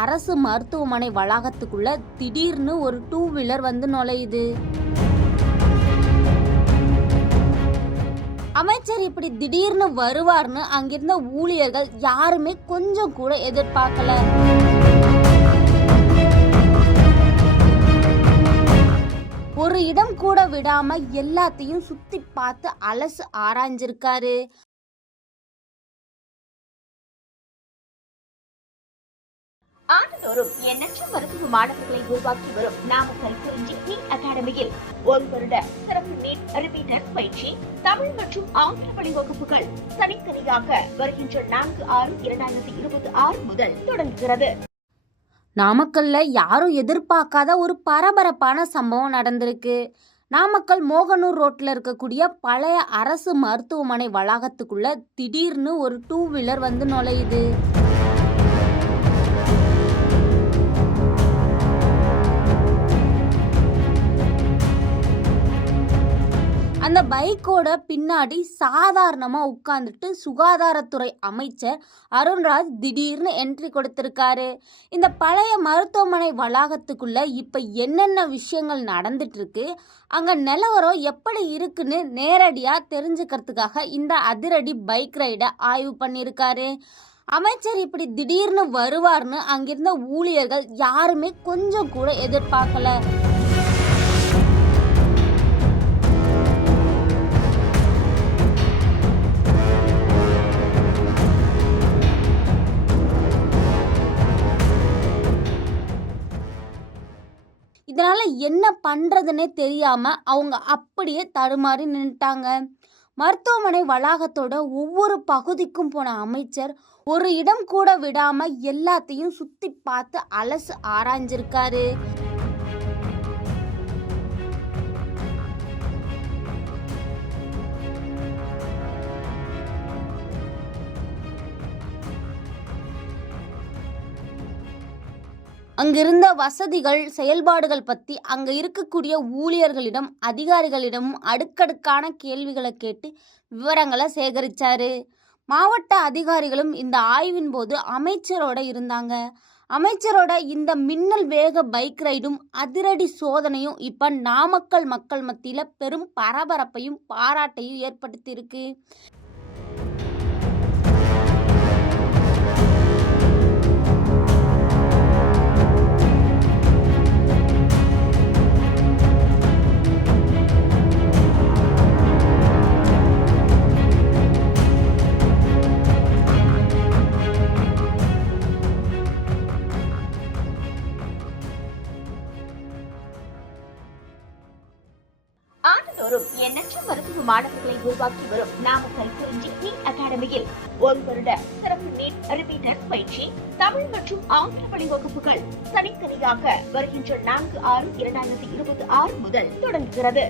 அரசு மருத்துவமனை வளாகத்துக்குள்ள திடீர்னு ஒரு 2 வீலர் வந்து நுழையுது. அமைச்சர் இப்படி திடீர்னு வருவார்னு அங்கிருந்த ஊழியர்கள் யாருமே கொஞ்சம் கூட எதிர்பார்க்கல. ஒரு இடம் கூட விடாம எல்லாத்தையும் சுத்தி பார்த்து அலசு ஆராய்ஞ்சிருக்காரு. ஆண்டுதோறும் எண்ணற்ற மருத்துவ மாணவர்களை உருவாக்கி வரும் நாமக்கல் குறிஞ்சி நீட் அகாடமியில் ஒரு வருட சிறப்பு நீட் ரிப்பீட்டர் பயிற்சி தமிழ் மற்றும் ஆங்கில வழி வகுப்புகள் தனித்தனியாக வருகின்ற 4/6/2026 முதல் தொடங்குகிறது. நாமக்கல்ல யாரும் எதிர்பார்க்காத ஒரு பரபரப்பான சம்பவம் நடந்திருக்கு. நாமக்கல் மோகனூர் ரோட்ல இருக்கக்கூடிய பழைய அரசு மருத்துவமனை வளாகத்துக்குள்ள திடீர்னு ஒரு 2 வீலர் வந்து நுழையுது. அந்த பைக்கோட பின்னாடி சாதாரணமா உட்கார்ந்துட்டு சுகாதாரத்துறை அமைச்சர் அருண்ராஜ் திடீர்னு என்ட்ரி கொடுத்திருக்காரு. இந்த பழைய மருத்துவமனை வளாகத்துக்குள்ள இப்ப என்னென்ன விஷயங்கள் நடந்துட்டு இருக்கு, அங்க நிலவரம் எப்படி இருக்குன்னு நேரடியா தெரிஞ்சுக்கிறதுக்காக இந்த அதிரடி பைக் ரைடை ஆய்வு பண்ணியிருக்காரு. அமைச்சர் இப்படி திடீர்னு வருவார்னு அங்கிருந்த ஊழியர்கள் யாருமே கொஞ்சம் கூட எதிர்பார்க்கல. இதனால என்ன பண்றதுன்னே தெரியாம அவங்க அப்படியே தடுமாறி நின்னுட்டாங்க. மருத்துவமனை வளாகத்தோட ஒவ்வொரு பகுதிக்கும் போன அமைச்சர் ஒரு இடம் கூட விடாம எல்லாத்தையும் சுத்தி பார்த்து அலசு ஆராய்ஞ்சிருக்காரு. அங்கிருந்த வசதிகள் செயல்பாடுகள் பற்றி அங்கே இருக்கக்கூடிய ஊழியர்களிடம் அதிகாரிகளிடமும் அடுக்கடுக்கான கேள்விகளை கேட்டு விவரங்களை சேகரித்தார். மாவட்ட அதிகாரிகளும் இந்த ஆய்வின் போது அமைச்சரோட இருந்தாங்க. அமைச்சரோட இந்த மின்னல் வேக பைக் ரைடும் அதிரடி சோதனையும் இப்போ நாமக்கல் மக்கள் மத்தியில் பெரும் பரபரப்பையும் பாராட்டையும் ஏற்படுத்தியிருக்கு. ஆண்டுதோறும் எண்ணற்ற மருத்துவ மாணவர்களை உருவாக்கி வரும் நாமக்கல் குறிஞ்சி நீட் அகாடமியில் ஒரு வருட சிறப்பு நீட் ரிப்பீட்டர் பயிற்சி தமிழ் மற்றும் ஆங்கில வழி வகுப்புகள் தனித்தனியாக வருகின்ற 4/6/2026 முதல் தொடங்குகிறது.